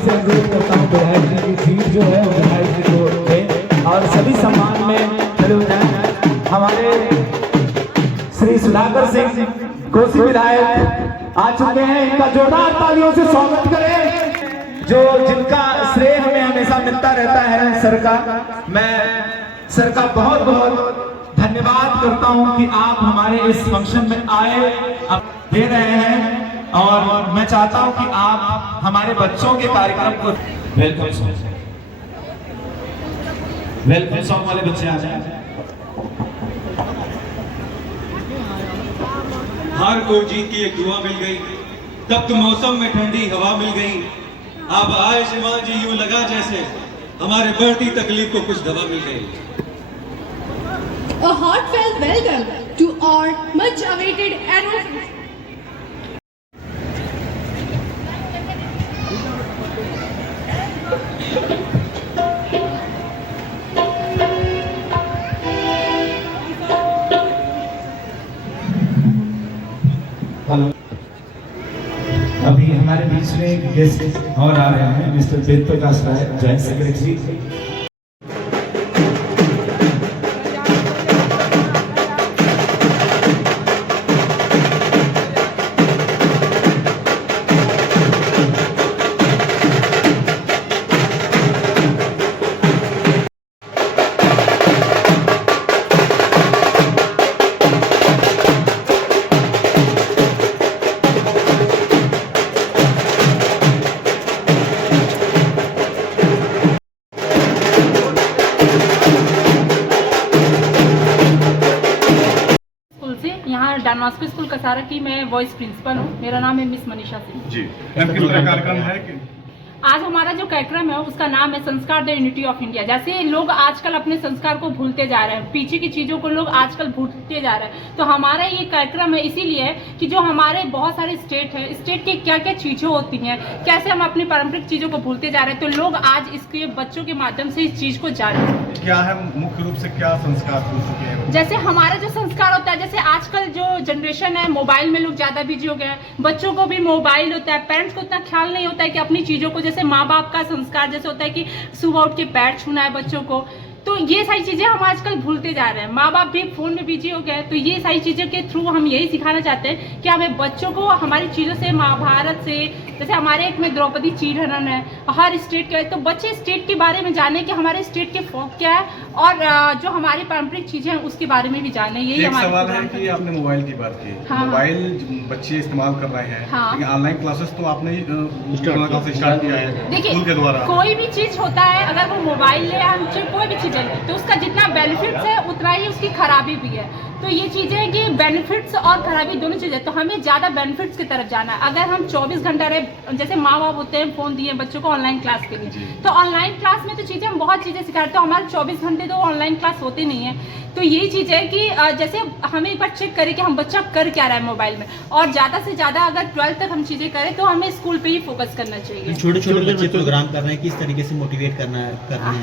से अनुरोध करता हूँ विधायक जी की सीट जो है वो विधायक जी को दें और सभी सम्मान में खड़े हो जाएं। हमारे श्री सुधाकर सिंह कोसी विधायक आ चुके हैं, इनका जोरदार तालियों से स्वागत करें। जो जिनका श्रेय हमें हमेशा मिलता रहता है सर का, मैं सर का बहुत बहुत धन्यवाद करता हूं कि आप हमारे इस फंक्शन में आए, अब दे रहे हैं और मैं चाहता हूं कि आप हमारे बच्चों के कार्यक्रम को वेलकम सॉन्ग वाले बच्चे आ जाए। हार को जीत की एक दुआ मिल गई, तब तो मौसम में ठंडी हवा मिल गई। अब आए शिवा जी यूं लगा जैसे हमारे बढ़ती तकलीफ को कुछ दवा मिल गई। A heartfelt welcome to our much awaited annual अभी हमारे बीच में एक गेस्ट और आ रहे हैं, mister Ved Prakash Rai, joint secretary. डानवास्को school Kasara की मैं वॉइस प्रिंसिपल हूँ। मेरा नाम है मिस मनीषा सिंह जी। मैम किस तरह कार्यक्रम है कि आज हमारा जो कार्यक्रम है उसका नाम है संस्कार द यूनिटी ऑफ इंडिया। जैसे लोग आजकल अपने संस्कार को भूलते जा रहे हैं, पीछे की चीजों को लोग आजकल भूलते जा रहे हैं, तो हमारा ये कार्यक्रम है इसीलिए कि जो हमारे बहुत सारे स्टेट है, स्टेट की क्या क्या चीजें होती हैं, कैसे हम अपनी पारंपरिक चीजों को भूलते जा रहे हैं, तो लोग आज इसके बच्चों के माध्यम से इस चीज को जाने। क्या है मुख्य रूप से क्या संस्कार हो सके हैं? जैसे हमारा जो संस्कार होता है, जैसे आजकल जो जनरेशन है मोबाइल में लोग ज्यादा बिजी हो गए हैं, बच्चों को भी मोबाइल होता है, पेरेंट्स को उतना ख्याल नहीं होता है कि अपनी चीजों को, जैसे माँ बाप का संस्कार जैसे होता है कि सुबह उठ के पैर छूना है बच्चों को, तो ये सारी चीजें हम आजकल भूलते जा रहे हैं। माँ बाप भी फोन में बिजी हो गए, तो ये सारी चीजों के थ्रू हम यही सिखाना चाहते हैं कि हमें बच्चों को हमारी चीजों से, महाभारत से, जैसे हमारे एक में द्रौपदी चीरहरण है, हर स्टेट के, तो बच्चे स्टेट के बारे में जाने कि हमारे स्टेट के फोक क्या है और जो हमारी पारंपरिक चीजें हैं उसके बारे में भी जाने। यही एक सवाल है कि आपने मोबाइल की बात की। हाँ, मोबाइल बच्चे इस्तेमाल कर रहे हैं, हाँ, लेकिन ऑनलाइन क्लासेस तो आपने स्टार्ट किया है स्कूल के द्वारा। कोई भी चीज होता है, अगर वो मोबाइल ले, हम कोई भी चीज है, तो उसका जितना बेनिफिट्स है उतना ही उसकी खराबी भी है। तो ये चीजें हैं कि बेनिफिट्स और खराबी दोनों चीजें, तो हमें ज्यादा बेनिफिट्स की तरफ जाना है। अगर हम 24 घंटा रहे, जैसे माँ बाप होते हैं फोन दिए बच्चों को ऑनलाइन क्लास के लिए, तो ऑनलाइन क्लास में तो चीजें हम बहुत चीजें सिखा रहे हैं, तो हमारे 24 घंटे तो ऑनलाइन क्लास होते नहीं है। तो यही चीज है कि जैसे हमें एक बार चेक करें कि हम बच्चा कर क्या रहा है मोबाइल में, और ज्यादा से ज्यादा अगर 12th तक हम चीजें करें तो हमें स्कूल पे ही फोकस करना चाहिए। छोटे छोटे बच्चे प्रोग्राम कर रहे हैं, किस तरीके से मोटिवेट करना है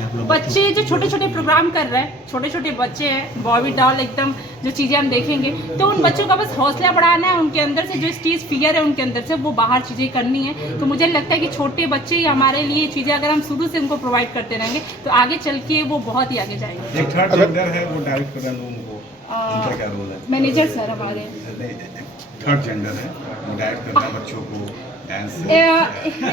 आप लोग? बच्चे जो छोटे छोटे प्रोग्राम कर रहे हैं, छोटे छोटे बच्चे हैं, बॉबी डॉल एकदम जो चीजें हम देखेंगे, तो उन बच्चों का बस हौसला बढ़ाना है, उनके अंदर से जो स्टेज फियर है उनके अंदर से वो बाहर चीजें करनी है। तो मुझे लगता है कि छोटे बच्चे ही हमारे लिए चीजें अगर हम शुरू से उनको प्रोवाइड करते रहेंगे तो आगे चल के वो बहुत ही आगे जाएंगे। एक थर्ड जेंडर है, वो डायरेक्ट कर रहे हैं लोगों को, उनका क्या रोल है? मैनेजर सर हमारे थर्ड जेंडर है, वो डायरेक्ट करना है बच्चों को dance.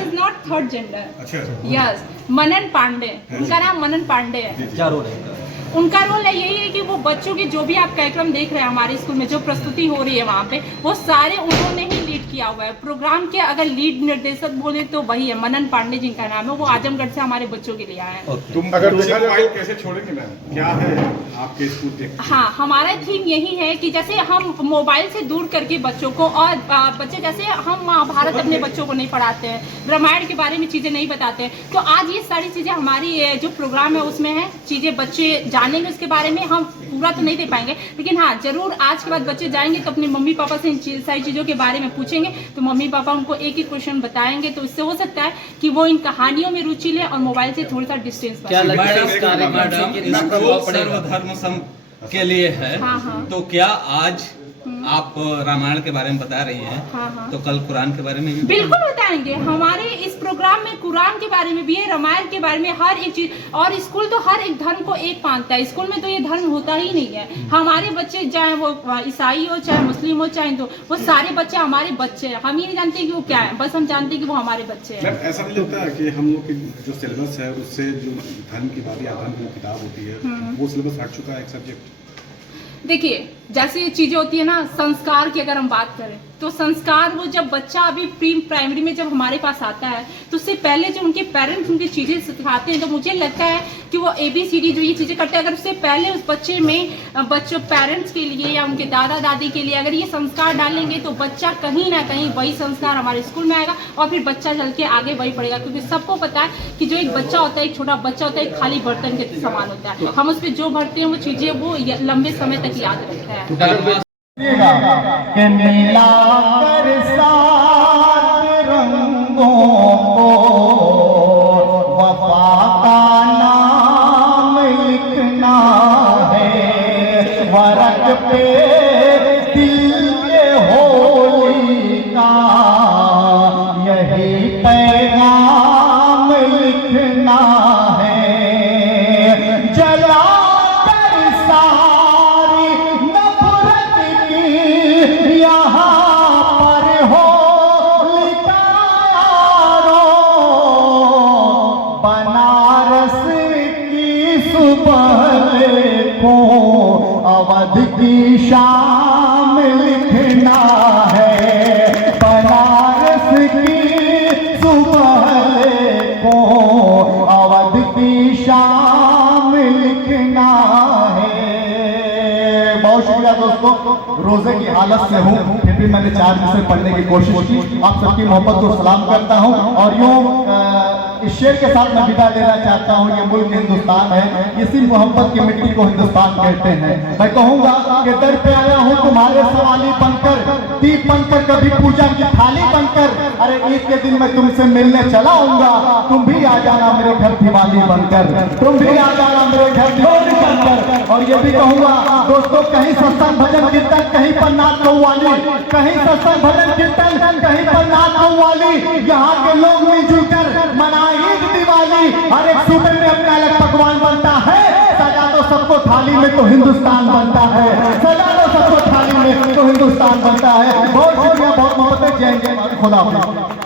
Is not third gender. अच्छा, यस, मनन पांडे, उनका नाम मनन पांडे है। क्या रोल है उनका? रोल है यही है कि वो बच्चों की जो भी आप कार्यक्रम देख रहे हैं हमारे स्कूल में जो प्रस्तुति हो रही है वहाँ पे, वो सारे उन्होंने ही लीड किया हुआ है। प्रोग्राम के अगर लीड निर्देशक बोले तो वही है, मनन पांडे जिनका नाम है, वो आजमगढ़ से हमारे बच्चों के लिए आए हैं। तुम अगर मोबाइल कैसे छोड़ेंगे मैम, क्या है आपके स्कूल के? हाँ, हमारा थीम यही है कि जैसे हम मोबाइल से दूर करके बच्चों को, और बच्चे जैसे हम महाभारत अपने बच्चों को नहीं पढ़ाते हैं, रामायण के बारे में चीजें नहीं बताते हैं, तो आज ये सारी चीजें हमारी जो प्रोग्राम है उसमें है, चीजें बच्चे जानेंगे उसके बारे में। हम पूरा तो नहीं दे पाएंगे, लेकिन हाँ जरूर आज के बाद बच्चे जाएंगे तो अपने मम्मी पापा से इन सारी चीजों के बारे में पूछेंगे, तो मम्मी पापा उनको एक एक क्वेश्चन बताएंगे, तो इससे हो सकता है कि वो इन कहानियों में रुचि ले और मोबाइल से थोड़ा सा डिस्टेंस सर्वधर्म के लिए है। हाँ, हाँ। तो क्या आज आप रामायण के बारे में बता रही हैं, हाँ, हाँ। तो कल कुरान के बारे में भी बिल्कुल बताएंगे। हमारे इस प्रोग्राम में कुरान के बारे में भी है, रामायण के बारे में, हर एक चीज। और स्कूल तो हर एक धर्म को एक मानता है, स्कूल में तो ये धर्म होता ही नहीं है। हमारे बच्चे चाहे वो ईसाई हो, चाहे मुस्लिम हो, चाहे हिंदू, वो सारे बच्चे हमारे बच्चे हैं। हम ही नहीं जानते कि वो क्या है, बस हम जानते हैं कि वो हमारे बच्चे हैं। मैम ऐसा नहीं लगता है कि हम लोग की जो सिलेबस है उससे जो धर्म की बात या धर्म की किताब होती है वो सिलेबस हट चुका है एक सब्जेक्ट? देखिए, जैसे ये चीजें होती है ना, संस्कार की अगर हम बात करें तो संस्कार वो जब बच्चा अभी प्री प्राइमरी में जब हमारे पास आता है तो उससे पहले जो उनके पेरेंट्स उनकी चीजें सिखाते हैं, तो मुझे लगता है कि वो ABCD जो ये चीजें करते हैं, अगर उससे पहले उस बच्चे में बच्चों पेरेंट्स के लिए या उनके दादा दादी के लिए अगर ये संस्कार डालेंगे तो बच्चा कहीं ना कहीं वही संस्कार हमारे स्कूल में आएगा और फिर बच्चा चल के आगे वही पढ़ेगा। क्योंकि सबको पता है कि जो एक बच्चा होता है, एक छोटा बच्चा होता है, एक खाली बर्तन के समान होता है। हम उस पर जो भरते हैं वो चीजें वो लंबे समय तक याद रखता है। कि मिला कर सात रंगों को वफा का नाम लिखना है, वरक पे दिल के होली का यही पैगाम लिखना है। जला कर सारी नफरत की यहाँ पर होलिका यारो, बनारस की सुबह को अवध की शाम लिखना है, बनारस की सुबह को अवध की शाम लिखना है। बहुत शुक्रिया दोस्तों, रोजे की हालत से हूँ फिर भी मैंने 4 विषय पढ़ने की कोशिश की। आप सबकी मोहब्बत को सलाम करता हूँ और यूँ इस शेर के साथ मैं विदा लेना चाहता हूँ। ये मुल्क हिंदुस्तान है, इसी मोहब्बत की मिट्टी को हिंदुस्तान कहते हैं। मैं कहूँगा कि दर पे आया हूँ तुम्हारे सवाली बनकर, दीप बनकर, कभी पूजा की थाली बनकर। अरे ईद के दिन मैं तुमसे मिलने चला आऊंगा, तुम भी आ जाना मेरे घर दिवाली बनकर, तुम भी आ जाना मेरे घर दिवाली बनकर। और ये भी कहूँगा दोस्तों, कहीं सत्संग भजन कीर्तन, कहीं पर नाच कव्वाली, कहीं सत्संग भजन कीर्तन, कहीं पर नाच कव्वाली, यहाँ के लोग मिलजुल कर मनाए ईद दिवाली। हर एक सूबे में अपना अलग पकवान बनता है, सजा दो सबको थाली में तो हिंदुस्तान बनता है, सजा दो सबको थाली में तो हिंदुस्तान बनता है। बहुत शुक्रिया, बहुत मोहब्बत, जय जय खुदा हाफिज़।